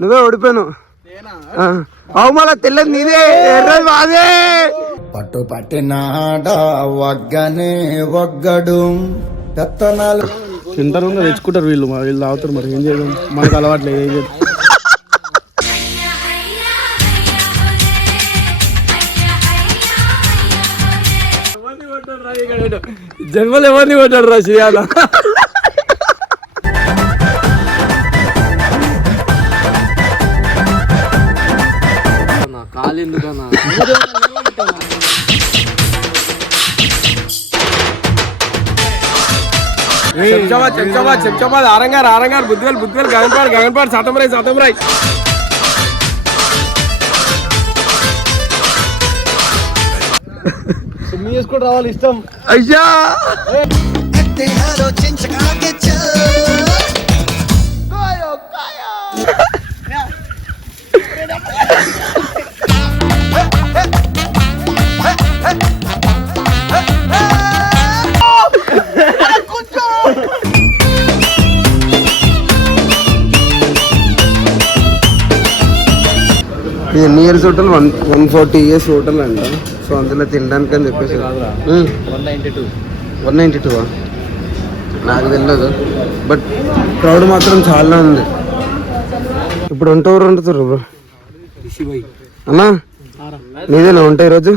నువ్వే ఓడిపోయాను. మళ్ళా తెల్లది నీదే, ఎర్రది మాదే. పట్టు పట్టినాడ వగ్గనే వగ్గడు పెత్తనాలు తింటారు తెచ్చుకుంటారు వీళ్ళు తాగుతారు. మరి ఏం చేయడం, మనకు అలవాట్లేదు. ఏం చేద్దాం. జన్మలు ఎవరిని కొట్టాడు రా చేయాల. కాలేందుకన్నా చెప్చాబాద్ ఆరంగారు బుద్ధివేలు గగన్పాడు సతంరాయ్ చేసుకుంటూ రావాలి ఇష్టం. అయ్యా ఎన్ని ఇయర్స్ హోటల్ 140 years హోటల్ అంట. సో అందులో తినడానికి అని చెప్పేసి 192 నాకు తెలియదు. బట్ క్రౌడ్ మాత్రం చాలా ఉంది. ఇప్పుడు వంటూరు వండుతారు బ్రో అన్నా, నీదేనా వంట ఈరోజు?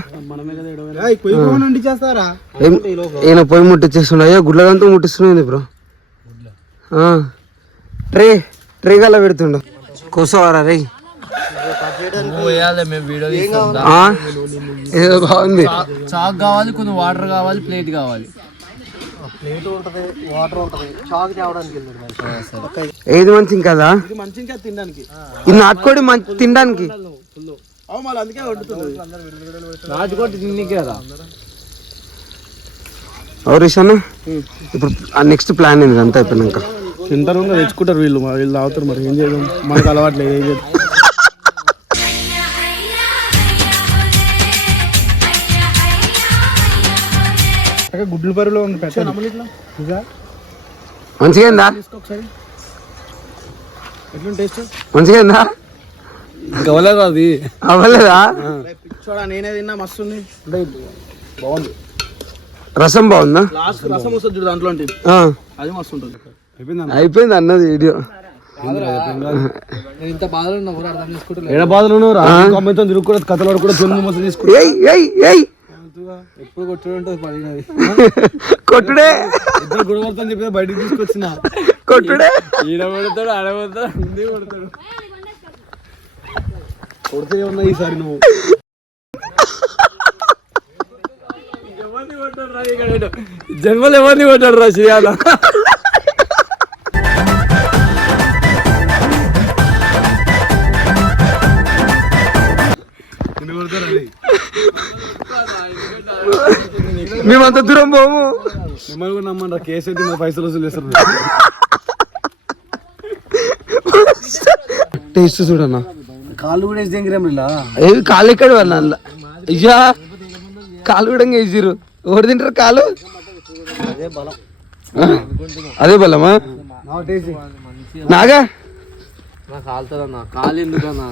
ఈయన పొయ్యి ముట్టించేస్తుండ. అయ్యా గుడ్లగంతా ముట్టిస్తున్నాయి బ్రో. ట్రే గల్లా పెడుతుండ. కోసవారా రే, ఏదో బాగుంది. చాక్ కావాలి, కొన్ని వాటర్ కావాలి, ప్లేట్ కావాలి. ఏది మంచి కదా ఇది నాటుకోడి తినడానికి. నాటుకోడి తిన్నికే కదా. రిషాను ఇప్పుడు నెక్స్ట్ ప్లాన్ ఏంది? అంతా అయిపోయినాక తింటారు తెచ్చుకుంటారు వీళ్ళు తాగుతారు. మరి ఏం చేయడం, మనకు అలవాట్లేదు. ఏం చేద్దాం. గుడ్లు పరులో మంచిగా మంచిగా ఇంకా అవ్వలేదు. అది అవ్వలేదా? నేనే తిన్నా, మస్తు బాగుంది. రసం బాగుందా? రసం వస్తుంది చూడు దాంట్లో, అది మస్తు ఉంటుంది. అయిపోయింది అన్నది వీడియో. ఇంత బాధలు ఉన్నా కూడా అర్థం చేసుకుంటా. ఏడ బాధలు తిరుగుకూడదు, కథలు కూడా తీసుకుంటా. ఎప్పుడు కొట్టుడు ఉంటుంది పడినది. కొట్టుడే ఇద్దరు గొడవలతో చెప్పి బయటకు తీసుకొచ్చిన. కొట్టుడే ఈడ కొడతాడు, ఆడ కొడతాడు, అన్నీ కొడతాడు. కొడితే ఉన్నా ఈసారి నువ్వు జన్మలు ఎవరిని కొట్టాడు రా చేయాల. మేమంత దూరం పోము. మిమ్మల్ని కూడా నమ్మండి, కేసు అయితే మా పైసలు వసూలు చేస్తారు. టేస్ట్ చూడన్నా. కాళ్ళు కూడా వేసి దగ్గర ఏవి కాళ్ళు ఎక్కడ వాళ్ళ అయ్యా, కాలు కూడా వేసిరు. ఎవరు తింటారు కాలు? అదే బలమా నాగా? నాకు కాలుతుందన్నా. కాలు ఎందుకన్నా?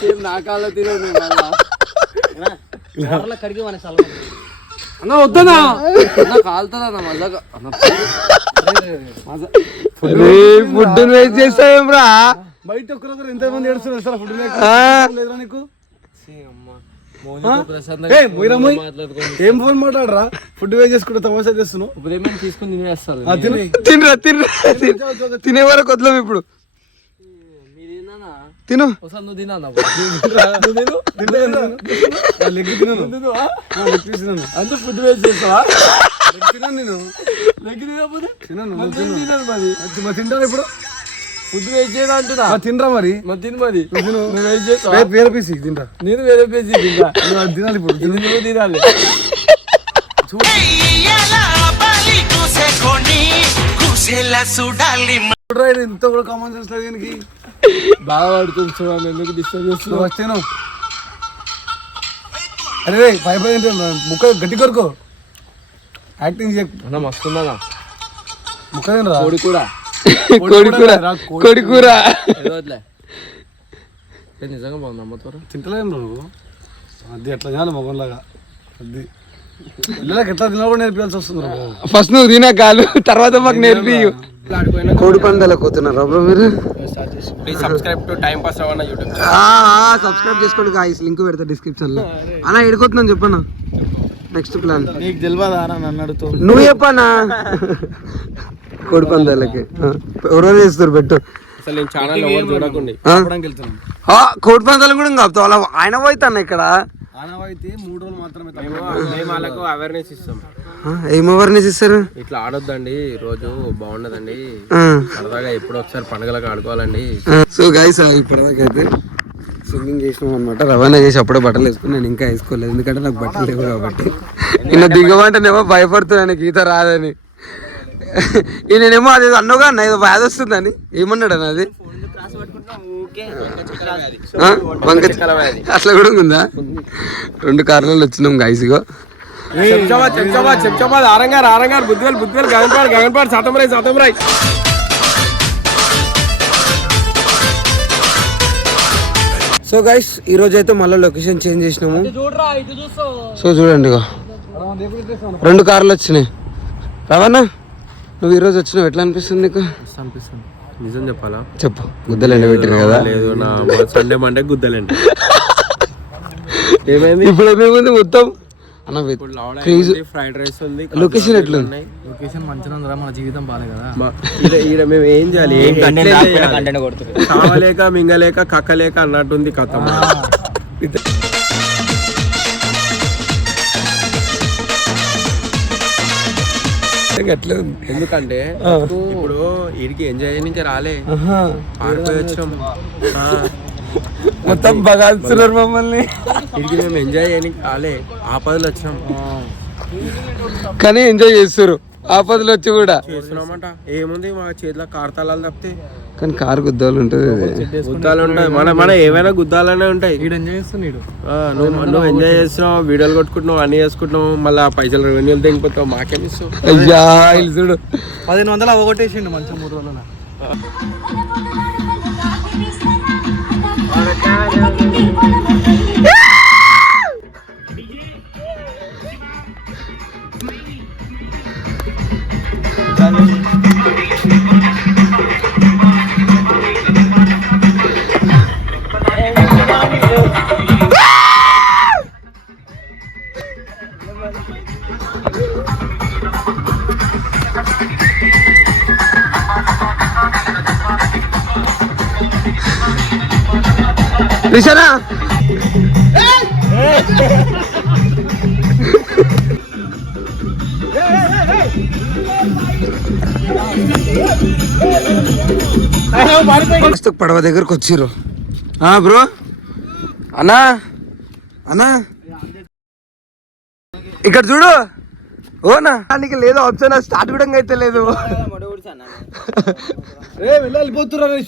సేమ్ నా కాళ్ళ తిరగదు అన్న. వద్దనా కాలుతుందన్నా మజాగా. ఫుడ్ వేస్ట్ చేస్తావేం రా? బయట ఒక్కరొకరు ఎంతమంది ఏడుస్తున్నారు సార్ ఫుడ్ లేదురా నీకు? ఏం ఫోన్ మాట్లాడరా? ఫుడ్ వేస్ట్ చేసుకుంటే తమాషా చేస్తున్నావు. ఇప్పుడు ఏమైనా తీసుకుని తినేస్తారు. తినే వరకు వదలం. ఇప్పుడు తిను. నువ్వు తినా అంత ఫుడ్ వేస్ట్ చేస్తావా? తిన్నాను నేను. లెగ్ తినకపోతే తింటాను. ఇప్పుడు ఫుడ్ వేస్ట్ చేయదా అంటున్నా. తినరా మరి? తిను మరి. నువ్వు వేస్ట్ చేస్తావా? వేరే పీసి తింటా. నేను వేరే పీసి తింటా. తినాలి ఇప్పుడు. నువ్వు తినాలి. ఇంత కూడా కామన్ సెన్స్ లేదు దీనికి. బాగా పడుతుంది చూడండి, ఎందుకు డిస్టర్బ్ చేస్తున్నావు? వచ్చాను. అరే 5 ముక్క గట్టి కొరకు. యాక్టింగ్ చేయకు మస్తుందా ముక్కదేనరా కోడి కూడా కొడుకూర నిజంగా బాగుంది అమ్మతో తింటలేను నువ్వు అది ఎట్లా చేయాలి మొగంలాగా అది పిల్లలకి ఎట్లా తిన్నా కూడా నేర్పించాల్సి వస్తుంది రా. ఫస్ట్ నువ్వు తినే కాలు తర్వాత మాకు నేర్పి కోడి పందాలకు పోతున్నారా బ్రో మీరు? సబ్స్క్రైబ్ టు టైం పాస్ అవ్వన్న యూట్యూబ్ సబ్స్క్రైబ్ చేసుకోండి గాయ్స్, లింక్ పెడతా డిస్క్రిప్షన్ లో. అన్న ఎడుకోతున్నాను చెప్పన్నా నెక్స్ట్ ప్లాన్ నీకు తెలియదా నన్ను అడుగుతావు నువ్వు చెప్పన్నా. కోడి పందాలకి ఎవరెవరు చేస్తారు పెట్టు. అసలు నేను ఛానల్ ఎవరు చూడకండి వెళ్తున్నాం కోడి పందాలు కూడా కాపుతావు అలా ఆయన పోతాను ఇక్కడ. ఆనవాయితీ 3 రోజులు మాత్రమే మేము వాళ్ళకు అవేర్నెస్ ఇస్తాం. ఏం అవేర్నెస్ ఇస్తారు? ఇట్లా ఆడొద్దండి, రోజు బాగుండదండి, సరదాగా ఎప్పుడో ఒకసారి పండుగలకు ఆడుకోవాలండి. సో గైస్ ఇప్పటిదాకైతే స్విమ్మింగ్ చేసినాం అనమాట. రవాణా చేసి అప్పుడే బట్టలు వేసుకుని నేను ఇంకా వేసుకోలేదు, ఎందుకంటే నాకు బట్టలు లేవు కాబట్టి. నిన్న దిగమంటేనేమో భయపడుతున్నాను ఈత రాదని. ఈయనేమో అది అన్నగా అన్న ఏదో వ్యాధి వస్తుందని ఏమన్నాడు అన్న అది అట్లా కూడా ఉందా? 2 కార్లలో వచ్చినాం గైస్గా. చెప్చాబాద్ ఆరంగారు బుద్ధివేలు గగన్పాడు సతంరాయ్. సో గైస్ ఈరోజు అయితే మళ్ళీ లొకేషన్ చేంజ్ చేసినాము. సో చూడండి ఇక 2 కార్లు వచ్చినాయి. రవాణా నువ్వు ఈరోజు వచ్చినావు, ఎట్లా అనిపిస్తుంది నీకు? అనిపిస్తుంది. నిజం చెప్పాలా? చెప్పు. గుద్దలండి పెట్టారు కదా? లేదు, నా సండే మండే గుద్దలండి. ఏమైంది ఇప్పుడు ఏమేముంది మొత్తం అన్న క్రేజ్. ఫ్రైడ్ రైస్ ఉంది. లొకేషన్ ఎట్లుంది? లొకేషన్ మంచిగా ఉందిరా, మన జీవితం బాలే కదా. ఈడ మేము ఏం చేయాలి? కావలేక మింగలేక కక్కలేక అన్నట్టుంది కథ. అట్లా ఉంది. ఎందుకంటే ఇప్పుడు వీడికి ఎంజాయ్ నుంచి రాలే, పారిపోయి వచ్చినాం. మొత్తం బగాల్స్తున్నారు మమ్మల్ని. వీడికి మేము ఎంజాయ్ చేయడానికి రాలే, ఆపదలు వచ్చినాం. కానీ ఎంజాయ్ చేస్తారు ఆపదలు వచ్చి కూడా. చేస్తున్నామంట ఏముంది, మా చేతిలో కార్తాళాలు తప్పితే. కానీ కారు గుద్దాలు ఉంటుంది, గుద్దాలు ఉంటాయి. మన ఏమైనా గుద్దాలనే ఉంటాయి. నువ్వు ఎంజాయ్ చేస్తున్నావు, వీడియోలు కొట్టుకుంటున్నావు, అన్ని చేసుకుంటున్నావు, మళ్ళీ పైసలు రెవెన్యూలు తెగిపోతావు, మాకేమి ఇస్తావు? అయ్యా చూడు 1500 అవగొట్టేసిండు మంచిగా 3 రోజుల. రిషనా పడవ దగ్గరకు వచ్చిర్రు. బ్రో అన్నా అన్నా ఇక్కడ చూడు. ఓనా నీకు లేదు ఆప్షన్, స్టార్ట్ కూడా అయితే లేదు. వెళ్ళిపోతున్నారు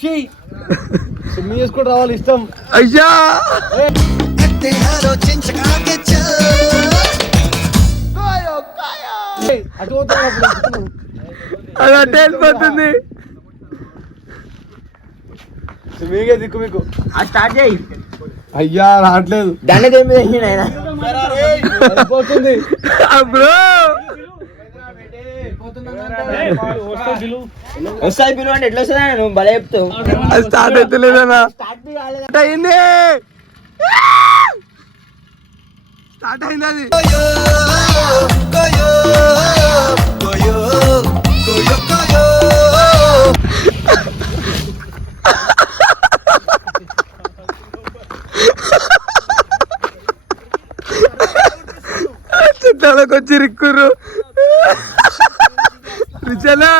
స్విమ్మింగ్ చేసుకొని రావాలి ఇష్టం. అయ్యా అటు పోతున్నా అది అట్టే వెళ్ళిపోతుంది. మీకే దిక్కు మీకు స్టార్ట్ చేయి. అయ్యా రావట్లేదు. దాన్ని పోతుంది బ్రో వస్తాయి పిలువ అంటే ఎట్లా వస్తుందా? నువ్వు భలే చెప్తావు. అది స్టార్ట్ అయితే లేదన్నా. అయింది, స్టార్ట్ అయింది అది. చిత్తాలకు వచ్చి రిక్కుర్రు రుచనా.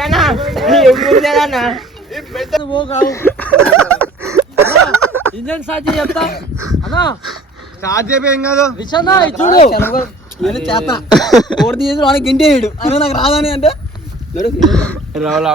అన్నా అన్నా ఇంజన్ స్టార్ట్ చెప్తా అన్నా స్టార్ట్ చేయడం కాదు విషన్నా చూడు చేత కోడి తీసి వాడికి ఇంటి వేయడు అని నాకు రాదని అంటే రావులా